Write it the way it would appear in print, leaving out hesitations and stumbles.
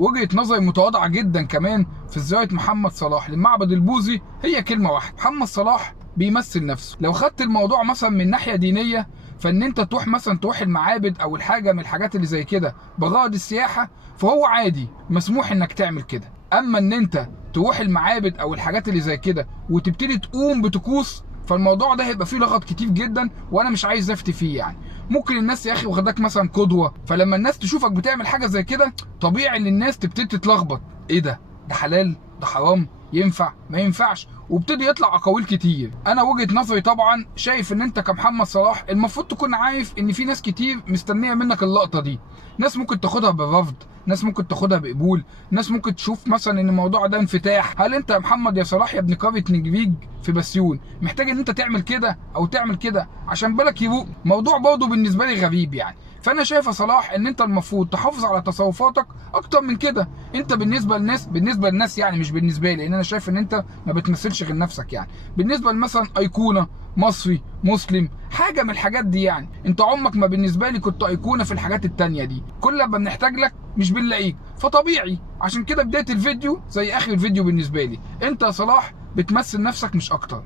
وجهة نظري متواضعة جدا كمان في زيارة محمد صلاح للمعبد البوذي هي كلمة واحدة: محمد صلاح بيمثل نفسه. لو خدت الموضوع مثلا من ناحية دينية، فان انت تروح مثلا تروح المعابد او الحاجة من الحاجات اللي زي كده بغرض السياحة، فهو عادي مسموح انك تعمل كده. اما ان انت تروح المعابد او الحاجات اللي زي كده وتبتدي تقوم بطقوس، فالموضوع ده هيبقى فيه لغط كتير جدا، وانا مش عايز افتي فيه يعني. ممكن الناس يا اخي واخداك مثلا قدوه، فلما الناس تشوفك بتعمل حاجه زي كده طبيعي ان الناس تبتدي تتلخبط: ايه ده؟ ده حلال؟ ده حرام؟ ينفع؟ ما ينفعش؟ وابتدي يطلع اقاويل كتير. انا وجهه نظري طبعا شايف ان انت كمحمد صلاح المفروض تكون عارف ان في ناس كتير مستنيه منك اللقطه دي. ناس ممكن تاخدها بالرفض، ناس ممكن تاخدها بقبول، ناس ممكن تشوف مثلا ان الموضوع ده انفتاح. هل انت يا محمد يا صلاح يا ابن قريه نجريج في بسيون محتاج ان انت تعمل كده او تعمل كده عشان بالك يروق؟ موضوع برضه بالنسبه لي غريب يعني. فانا شايف يا صلاح ان انت المفروض تحافظ على تصرفاتك اكتر من كده. انت بالنسبه للناس يعني، مش بالنسبه لي، لان انا شايف ان انت ما بتمثلش غير نفسك يعني. بالنسبه لمثلا ايقونه مصري مسلم حاجه من الحاجات دي يعني، انت عمرك ما بالنسبه لي كنت ايقونه في الحاجات التانيه دي. كل ما بنحتاج لك مش بنلاقيك، فطبيعي عشان كده بدايه الفيديو زي اخر الفيديو بالنسبه لي: انت يا صلاح بتمثل نفسك مش اكتر.